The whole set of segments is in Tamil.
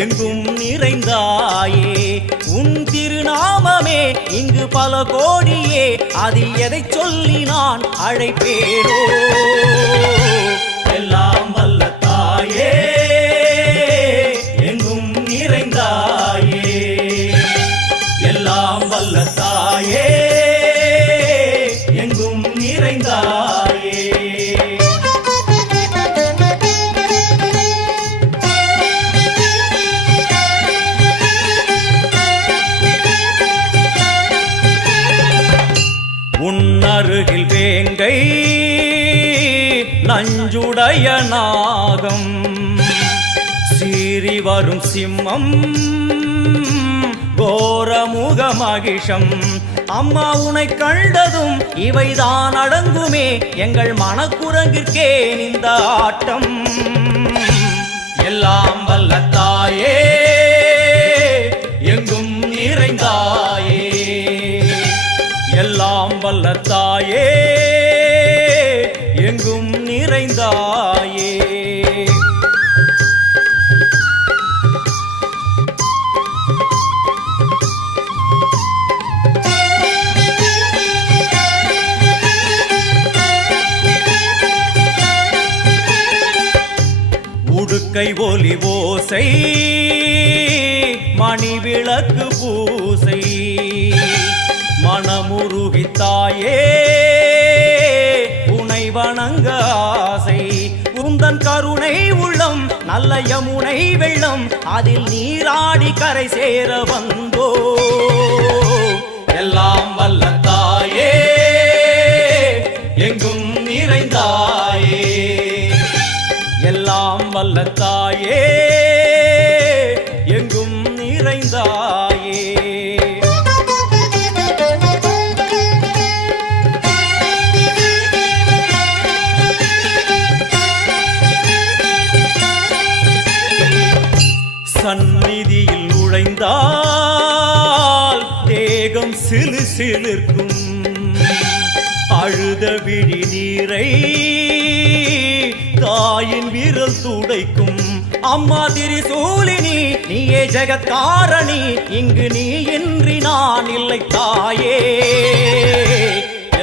எங்கும் நிறைந்தாயே உன் திருநாமமே இங்கு பல கோடியே அதில் எதை சொல்லி நான் அழைப்பேனோ எல்லாம் வல்ல தாயே எங்கும் நிறைந்தாயே எல்லாம் வல்ல தாயே எங்கும் நிறைந்தாயே உன்னருகில் வேங்கை நஞ்சுடைய நாகம் சீறி வரும் சிம்மம் கோரமுக மகிஷம் அம்மா உனை கண்டதும் இவைதான் அடங்குமே எங்கள் மனக்குரங்கிற்கே இந்த ஆட்டம் எல்லாம் வல்ல தாயே எங்கும் நிறைந்தாயே எல்லாம் வல்ல தாயே எங்கும் நிறைந்தாயே உடுக்கை ஒலி ஓசை மணி விளக்கு பூசை மனமுருகித்தாயே உனை வணங்க ஆசை உந்தன் கருணை உள்ளம் நல்ல யமுனை வெள்ளம் அதில் நீராடி கரை சேர வந்தோ எல்லாம் வல்ல தாயே எங்கும் நிறைந்தாயே எல்லாம் வல்ல தாயே எங்கும் நிறைந்தாயே சந்நிதியில் நுழைந்தால் தேகம் சிலு சிலிர்க்கும் அழுத விழி நீரை தாயின் விரல் துடைக்கும் அம்மா திரிசூலினி நீயே ஜெகத்காரணி இங்கு நீ இன்றி நான் இல்லை தாயே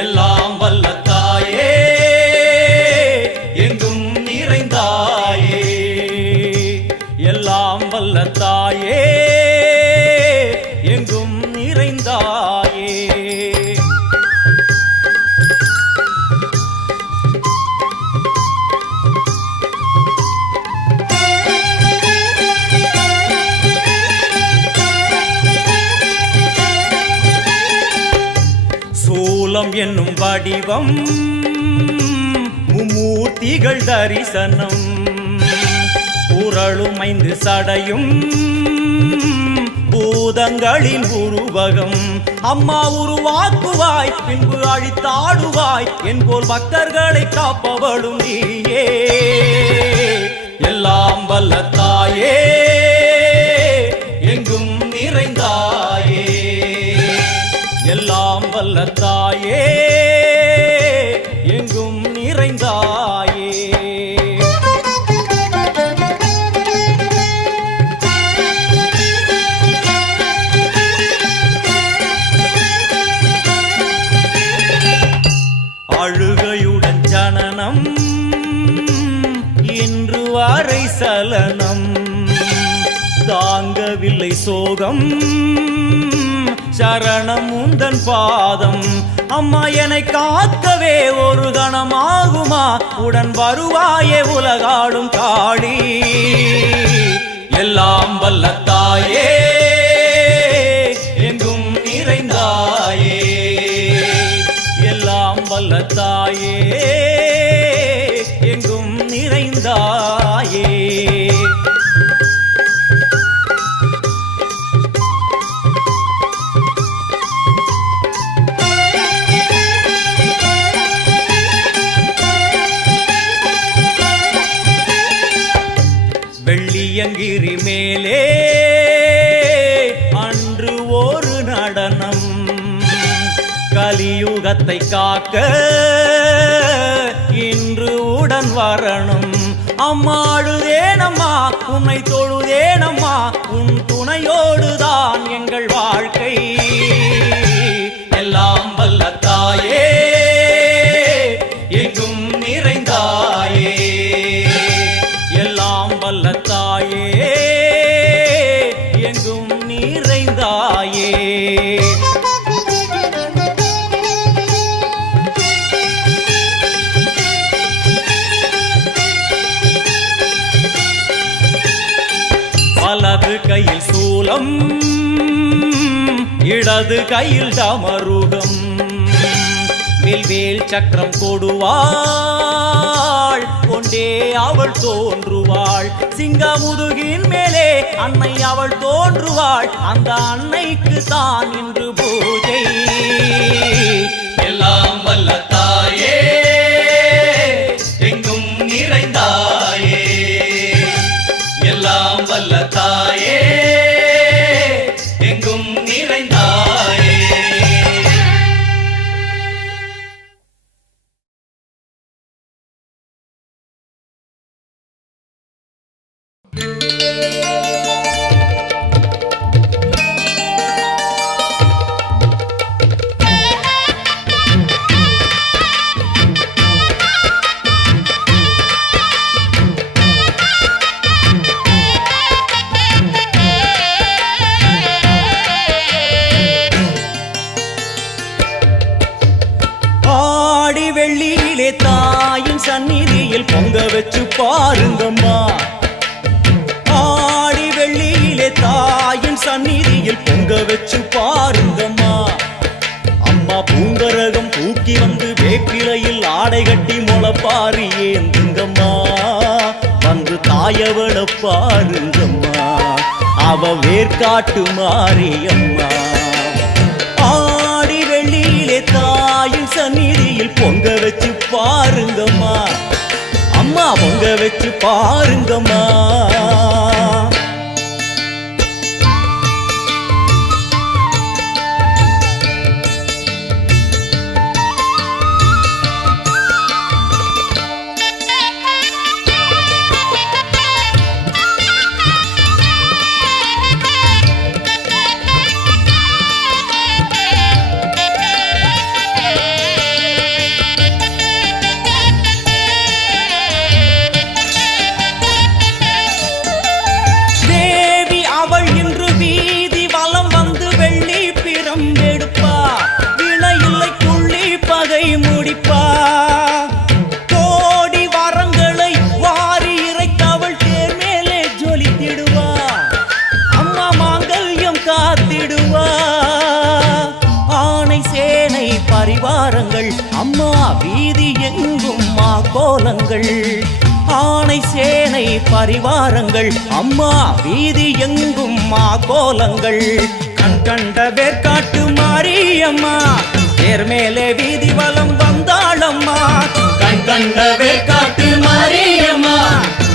எல்லாம் வல்ல தாயே எங்கும் நிறைந்தாயே எல்லாம் வல்ல தாயே எங்கும் நிறைந்தாயே சூலம் என்னும் வடிவம் மும்மூர்த்திகள் தரிசனம் புரளும் 5 சடையும் பூதங்களின் உருவகம் அம்மா உருவாக்குவாய் பின்பு அழித்தாடுவாய் என்போல் பக்தர்களை காப்பவளும் நீயே எல்லாம் வல்ல தாயே எங்கும் நிறைந்தாயே எல்லாம் வல்ல தாயே எங்கும் நிறைந்தாயே அழுகையுடன் ஜனனம் இன்று வரை சலனம் தாங்கவில்லை சோகம் சரணம் உந்தன் பாதம் அம்மா என்னை காக்கவே ஒரு கணமாகுமா உடன் வருவாயே உலகாடும் காளி எல்லாம் வல்ல தாயே எங்கும் நிறைந்தாயே எல்லாம் வல்ல தாயே எங்கும் நிறைந்தாயே வெள்ளியங்கிரி மேலே அன்று ஒரு நடனம் கலியுகத்தை காக்க இன்று உடன் வரணும் அம்மா அழுதேனம்மா உன்னை தொழுதேனம்மா உன் துணையோடுதான் எங்கள் வாழ்க்கை. எல்லாம் வல்ல தாயே எங்கும் நிறைந்தாயே, எல்லாம் வல்ல தாயே எங்கும் நிறைந்தாயே. வலது கையில் சூலம், இடது கையில் டமருகம், வில்வேல் சக்கரம் கொடுவாள், கொண்டே அவள் தோன்றுவாள். சிங்கமுதுகின் மேலே அன்னை அவள் தோன்றுவாள், அந்த அன்னைக்கு தான் இன்று பூஜை. எல்லாம் வல்ல தாயே எங்கும் நிறைந்தாயே, எல்லாம் வல்ல தாயே எங்கும் நிறைந்தாயே. வெள்ளியிலே தாயின் சந்நிதியில் பொங்க வச்சு பாருங்கம்மா, ஆடி வெள்ளியிலே தாயின் சந்நிதியில் பொங்க வச்சு பாருங்கம்மா. அம்மா பூங்கரகம் தூக்கி வந்து வேப்பிலையில் ஆடை கட்டி முளைப்பாரி ஏந்துங்கம்மா, வந்து தாயவள பாருங்கம்மா, அவ வேர்காட்டு மாரியம்மா. ஆடி வெள்ளியிலே தாயின் சந்நிதியில் பொங்க வச்சு பாருங்கம்மா, அம்மா பொங்க வச்சு பாருங்கம்மா. பரிவாரங்கள் அம்மா வீதி எங்கும் மா கோலங்கள், ஆணை சேனை பரிவாரங்கள் அம்மா வீதி எங்கும் மா கோலங்கள். கண் கண்ட வேர்காட்டு மாரியம்மா தேர் மேலே வீதி வலம் வந்தாளம்மா, கண் கண்ட வேர்காட்டு மாரியம்மா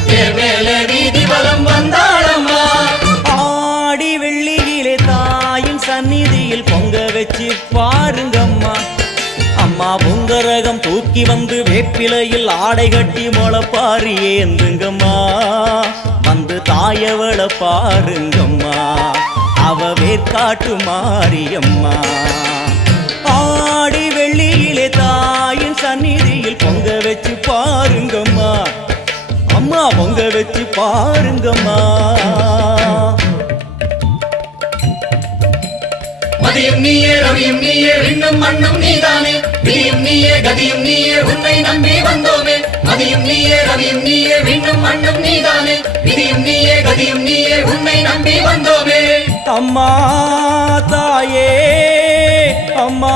தேர் மேலே வீதி வலம் வந்தாளம்மா. ஆடி வெள்ளியிலே தாயின் சந்நிதியில் பொங்க வச்சு பாருங்கம்மா, அம்மா பொங்கரகம் தூக்கி வந்து வேப்பிலையில் ஆடை கட்டி முளைப்பாரி ஏந்துங்கம்மா, வந்து தாயவள பாருங்கம்மா, அவ வேர்காட்டு மாரியம்மா. ஆடி வெள்ளியிலே தாயின் சந்நிதியில் பொங்க வச்சு பாருங்கம்மா, அம்மா பொங்க வச்சு பாருங்கம்மா. மதியும் நீயே ரவியும் நீயே விண்ணும் மண்ணும் நீதானே, விதியும் நீயே கதியும் நீயே உன்னை நம்பி வந்தோமே. மதியும் நீயே ரவியும் நீயே விண்ணும் மண்ணும் நீதானே, விதியும் நீயே கதியும் நீயே உன்னை நம்பி வந்தோமே. அம்மா தாயே அம்மா